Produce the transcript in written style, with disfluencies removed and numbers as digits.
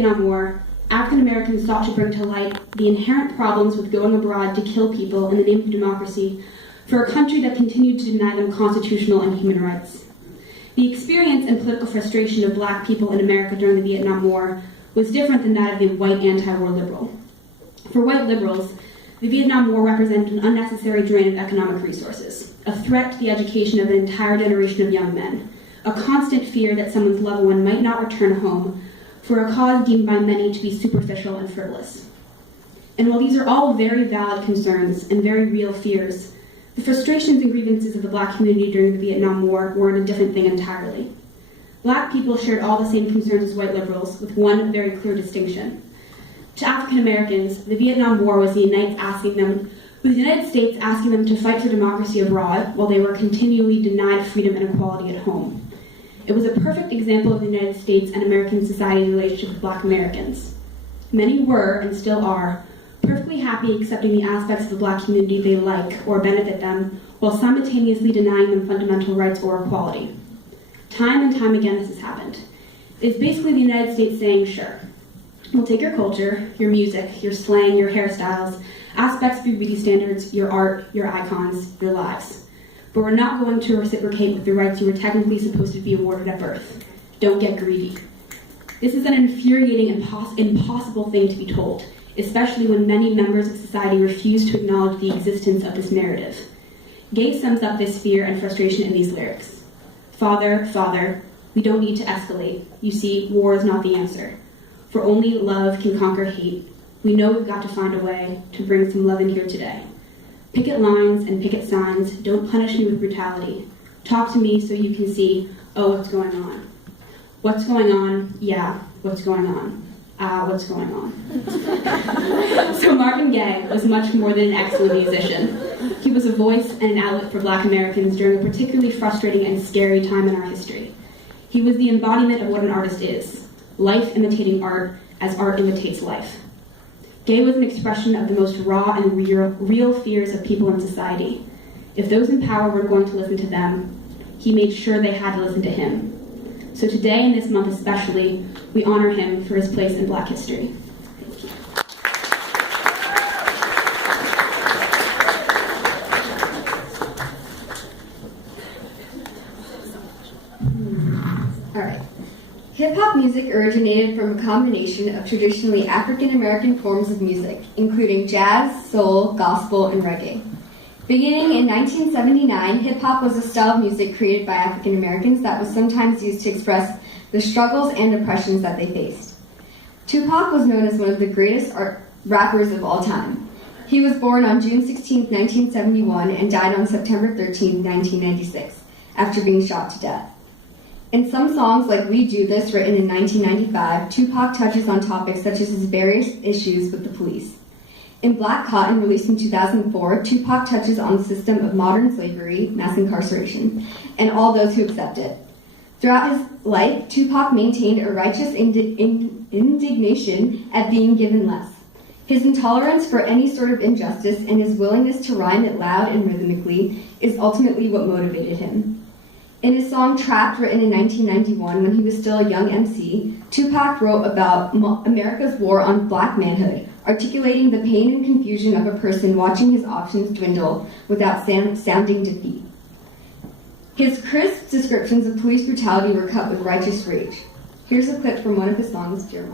Vietnam War, African Americans sought to bring to light the inherent problems with going abroad to kill people in the name of democracy for a country that continued to deny them constitutional and human rights. The experience and political frustration of black people in America during the Vietnam War was different than that of the white anti-war liberal. For white liberals, the Vietnam War represented an unnecessary drain of economic resources, a threat to the education of an entire generation of young men, a constant fear that someone's loved one might not return home for a cause deemed by many to be superficial and frivolous. And while these are all very valid concerns and very real fears, the frustrations and grievances of the black community during the Vietnam War were a different thing entirely. Black people shared all the same concerns as white liberals, with one very clear distinction. To African Americans, the Vietnam War was the United States asking them to fight for democracy abroad while they were continually denied freedom and equality at home. It was a perfect example of the United States and American society's relationship with black Americans. Many were, and still are, perfectly happy accepting the aspects of the black community they like or benefit them, while simultaneously denying them fundamental rights or equality. Time and time again this has happened. It's basically the United States saying, sure, we'll take your culture, your music, your slang, your hairstyles, aspects of your beauty standards, your art, your icons, your lives. But we're not going to reciprocate with the rights you were technically supposed to be awarded at birth. Don't get greedy. This is an infuriating and impossible thing to be told, especially when many members of society refuse to acknowledge the existence of this narrative. Gay sums up this fear and frustration in these lyrics. Father, Father, we don't need to escalate. You see, war is not the answer. For only love can conquer hate. We know we've got to find a way to bring some love in here today. Picket lines and picket signs, don't punish me with brutality. Talk to me so you can see, oh, what's going on? What's going on? Yeah, what's going on? What's going on? So Marvin Gaye was much more than an excellent musician. He was a voice and an outlet for black Americans during a particularly frustrating and scary time in our history. He was the embodiment of what an artist is, life imitating art as art imitates life. Gaye was an expression of the most raw and real fears of people in society. If those in power were going to listen to them, he made sure they had to listen to him. So today, and this month especially, we honor him for his place in Black history. Thank you. All right. Hip-hop music originated from a combination of traditionally African-American forms of music, including jazz, soul, gospel, and reggae. Beginning in 1979, hip-hop was a style of music created by African-Americans that was sometimes used to express the struggles and oppressions that they faced. Tupac was known as one of the greatest rappers of all time. He was born on June 16, 1971, and died on September 13, 1996, after being shot to death. In some songs like We Do This, written in 1995, Tupac touches on topics such as his various issues with the police. In Black Cotton, released in 2004, Tupac touches on the system of modern slavery, mass incarceration, and all those who accept it. Throughout his life, Tupac maintained a righteous indignation at being given less. His intolerance for any sort of injustice and his willingness to rhyme it loud and rhythmically is ultimately what motivated him. In his song Trapped, written in 1991 when he was still a young MC, Tupac wrote about America's war on black manhood, articulating the pain and confusion of a person watching his options dwindle without sounding defeat. His crisp descriptions of police brutality were cut with righteous rage. Here's a clip from one of his songs, Jeremiah.